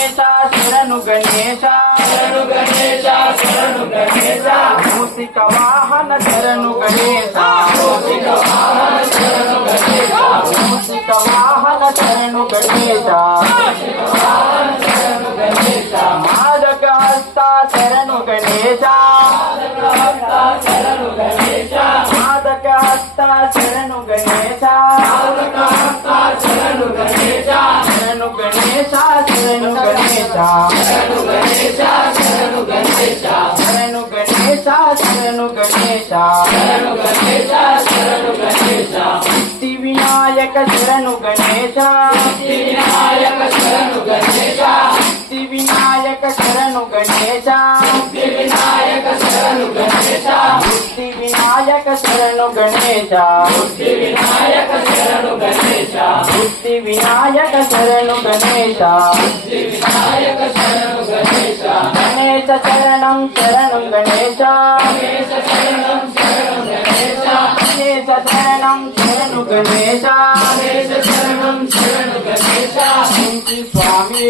గణేశ శరణు గణేశ శరణు గణేశ శరణు గణేశ మూషిక వాహన శరణు గణేశ మూషిక వాహన శరణు గణేశ మూషిక వాహన శరణు గణేశ మూషిక వాహన శరణు గణేశ మాదక హస్త శరణు గణేశ మాదక హస్త శరణు గణేశ మాదక హస్త శరణు గణేశ మాదక హస్త శరణు గణేశ శరణు గణేశ శరణు గణేశ శరణు గణేశ శరణు గణేశ శరణు గణేశ శరణు గణేశ శరణు గణేశ శరణు గణేశ సిద్ధి వినాయక శరణు గణేశ సిద్ధి వినాయక శరణు గణేశ సిద్ధి వినాయక శరణు గణేశ సిద్ధి వినాయక శరణు గణేశ సిద్ధి వినాయక శరణు గణేశ సిద్ధి వినాయక శరణు గణేశ సిద్ధి వినాయక శరణు గణేశ సిద్ధి వినాయక శరణు గణేశ గణేశ శరణం శరణం గణేశ గణేశ శరణం శరణం గణేశ గణేశ శరణం శరణు గణేశ గణేశ శరణం శరణు గణేశ స్వామి